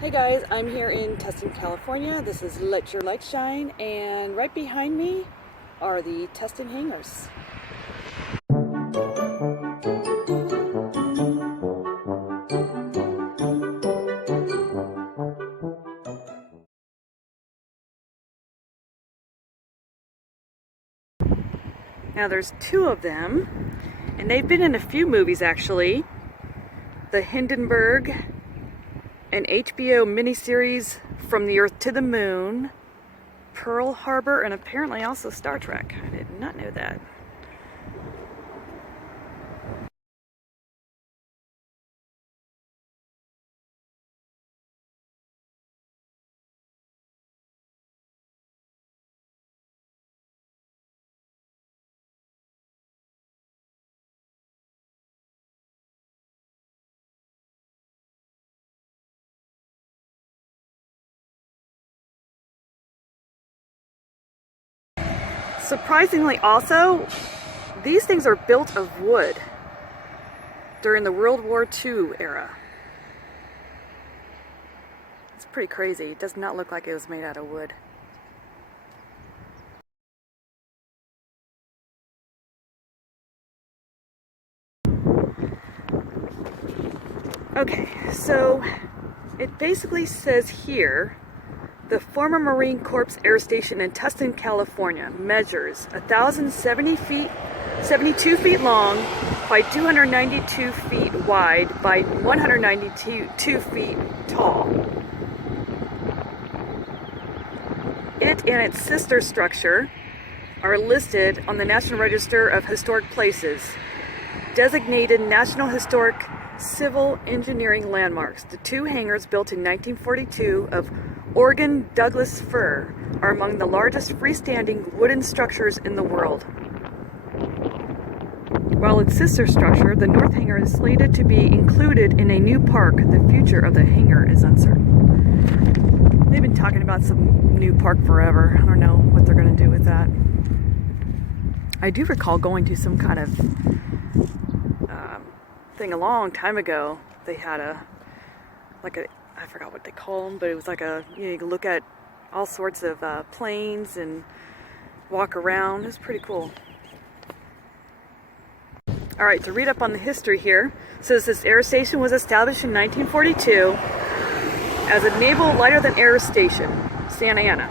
Hey guys, I'm here in Tustin, California. This is Let Your Light Shine, and right behind me are the Tustin Hangars. Now there's two of them, and they've been in a few movies actually. The Hindenburg, an HBO miniseries From the Earth to the Moon, Pearl Harbor, and apparently also Star Trek. I did not know that. Surprisingly also, these things are built of wood during the World War II era. It's pretty crazy. It does not look like it was made out of wood. Okay, so it basically says here, the former Marine Corps Air Station in Tustin, California measures 1,072 feet long by 292 feet wide by 192 feet tall. It and its sister structure are listed on the National Register of Historic Places, designated National Historic Civil Engineering Landmarks. The two hangars, built in 1942 of Oregon Douglas fir, are among the largest freestanding wooden structures in the world. While its sister structure, the North Hangar, is slated to be included in a new park, the future of the hangar is uncertain. They've been talking about some new park forever. I don't know what they're going to do with that. I do recall going to some kind of thing a long time ago. They had I forgot what they call them, but it was like you can look at all sorts of planes and walk around. It was pretty cool. All right, to read up on the history here, it says this air station was established in 1942 as a naval lighter-than-air station, Santa Ana,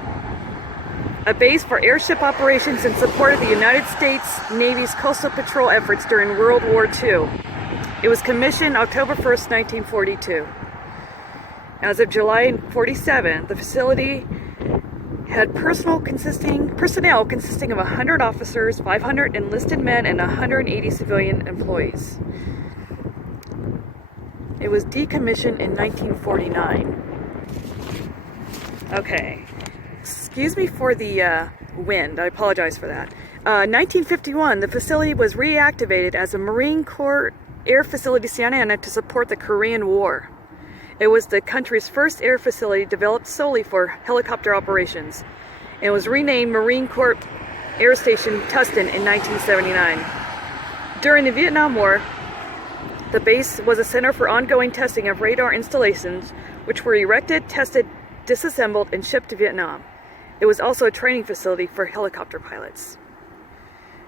a base for airship operations in support of the United States Navy's coastal patrol efforts during World War II. It was commissioned October 1st, 1942. As of July 47, the facility had personnel consisting of 100 officers, 500 enlisted men, and 180 civilian employees. It was decommissioned in 1949. Okay, excuse me for the wind. I apologize for that. 1951, the facility was reactivated as a Marine Corps Air Facility Santa Ana to support the Korean War. It was the country's first air facility developed solely for helicopter operations, and was renamed Marine Corps Air Station Tustin in 1979. During the Vietnam War, the base was a center for ongoing testing of radar installations, which were erected, tested, disassembled, and shipped to Vietnam. It was also a training facility for helicopter pilots.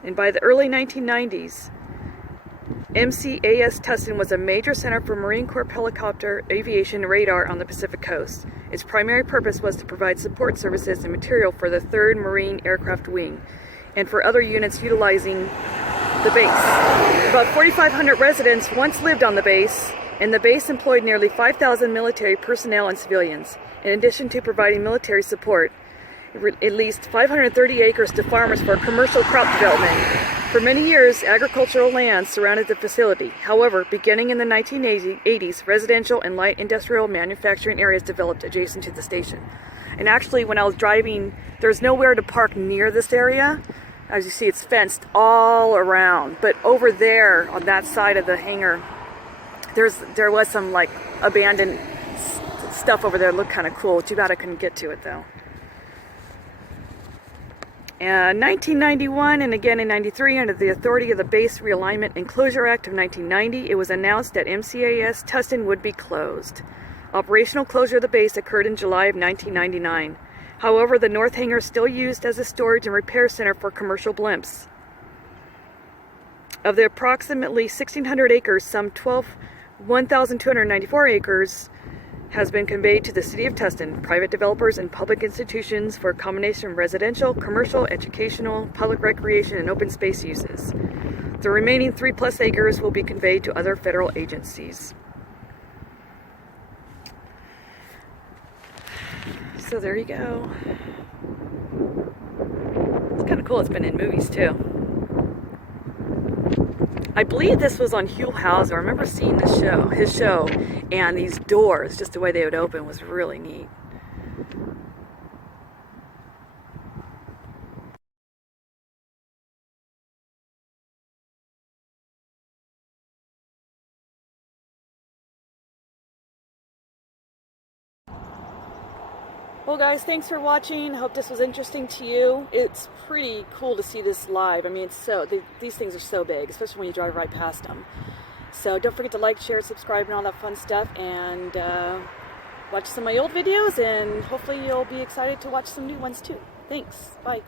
And by the early 1990s, MCAS Tustin was a major center for Marine Corps helicopter aviation radar on the Pacific Coast. Its primary purpose was to provide support services and material for the 3rd Marine Aircraft Wing and for other units utilizing the base. About 4,500 residents once lived on the base, and the base employed nearly 5,000 military personnel and civilians. In addition to providing military support, it leased 530 acres to farmers for commercial crop development. For many years, agricultural land surrounded the facility. However, beginning in the 1980s, residential and light industrial manufacturing areas developed adjacent to the station. And actually, when I was driving, there's nowhere to park near this area. As you see, it's fenced all around. But over there, on that side of the hangar, there was some like abandoned stuff over there that looked kind of cool. Too bad I couldn't get to it though. 1991 and again in 93, under the authority of the Base Realignment and Closure Act of 1990, it was announced that MCAS Tustin would be closed. Operational closure of the base occurred in July of 1999. However, the North Hangar is still used as a storage and repair center for commercial blimps. Of the approximately 1,600 acres, some 1,294 acres has been conveyed to the City of Tustin, private developers, and public institutions for a combination of residential, commercial, educational, public recreation, and open space uses. The remaining 3+ acres will be conveyed to other federal agencies. So there you go. It's kind of cool. It's been in movies too. I believe this was on Huell House. I remember seeing his show, and these doors, just the way they would open, was really neat. Well guys, thanks for watching. Hope this was interesting to you. It's pretty cool to see this live. I mean, these things are so big, especially when you drive right past them. So don't forget to like, share, subscribe, and all that fun stuff. And watch some of my old videos, and hopefully you'll be excited to watch some new ones too. Thanks. Bye.